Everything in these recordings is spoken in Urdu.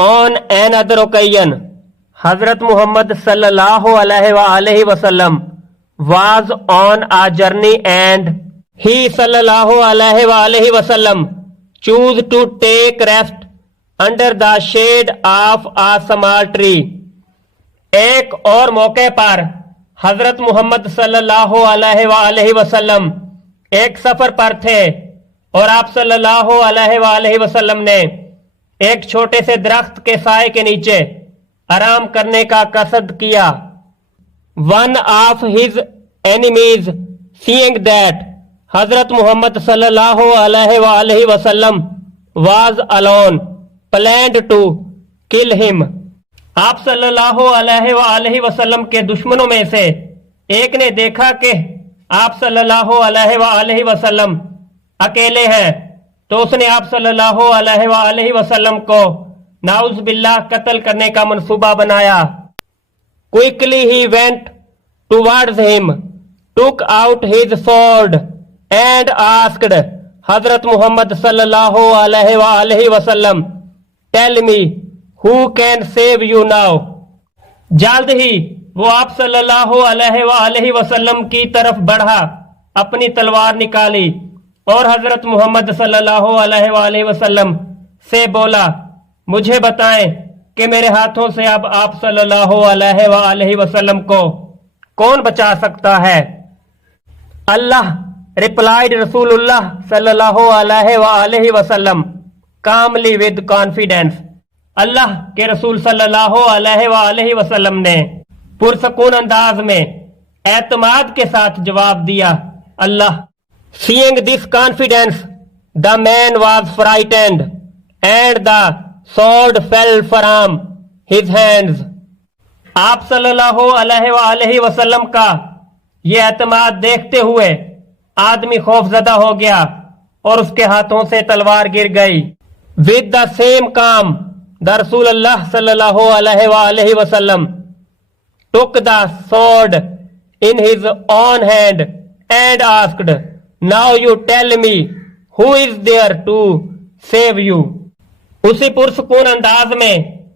On another occasion, Hazrat Muhammad sallallahu alaihi wasallam was on a journey and he sallallahu alaihi wasallam chose to take rest under the shade of a small tree. ایک اور موقع پر حضرت محمد صلی اللہ علیہ وسلم ایک سفر پر تھے اور آپ صلی اللہ علیہ وسلم نے ایک چھوٹے سے درخت کے سائے کے نیچے آرام کرنے کا قصد کیا. One of his enemies, seeing that حضرت محمد صلی اللہ علیہ وسلم was alone, planned to kill him. آپ صلی اللہ علیہ وسلم کے دشمنوں میں سے ایک نے دیکھا کہ آپ صلی اللہ علیہ وسلم اکیلے ہیں تو اس نے آپ صلی اللہ علیہ وسلم کو نعوذ باللہ قتل کرنے کا منصوبہ بنایا. Quickly he went towards him, took out his sword and asked حضرت محمد صلی اللہ علیہ وسلم, tell me who can save you now. جلد ہی وہ آپ صلی اللہ علیہ وسلم کی طرف بڑھا, اپنی تلوار نکالی اور حضرت محمد صلی اللہ علیہ وسلم سے بولا, مجھے بتائیں کہ میرے ہاتھوں سے اب آپ صلی اللہ علیہ وسلم کو کون بچا سکتا ہے. اللہ replied رسول اللہ صلی اللہ علیہ وسلم calmly with confidence. اللہ کے رسول صلی اللہ علیہ وسلم نے پرسکون انداز میں اعتماد کے ساتھ جواب دیا, اللہ. Seeing this confidence, the man was frightened and the sword fell from his hands. آپ صلی اللہ علیہ وسلم کا یہ اعتماد دیکھتے ہوئے آدمی خوف زدہ ہو گیا اور اس کے ہاتھوں سے تلوار گر گئی. With the same calm, the رسول اللہ صلی اللہ علیہ وسلم took the sword in his own hand and asked, now you tell me who is there to save you. اسی پرسکون انداز میں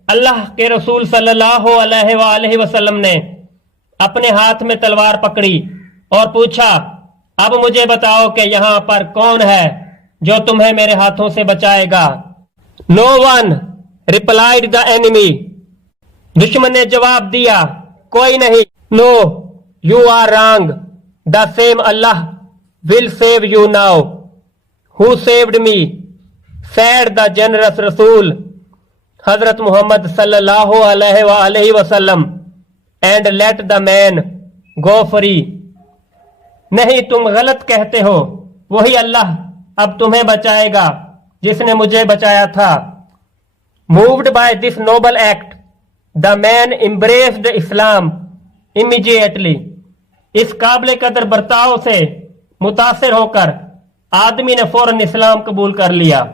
اللہ کے رسول صلی اللہ علیہ وسلم نے اپنے ہاتھ میں تلوار پکڑی اور پوچھا, اب مجھے بتاؤ کہ یہاں پر کون ہے جو تمہیں میرے ہاتھوں سے بچائے گا. No one, replied the enemy. دشمن نے جواب دیا, کوئی نہیں. No, you are wrong. The same Allah will save you now. Who saved me? said the generous Rasul, حضرت محمد صلی اللہ علیہ وسلم, and let the man go free. نہیں, تم غلط کہتے ہو, وہی اللہ اب تمہیں بچائے گا جس نے مجھے بچایا تھا. Moved by this noble act, the man embraced Islam immediately. اس قابل قدر برتاؤ سے متاثر ہو کر آدمی نے فوراً اسلام قبول کر لیا.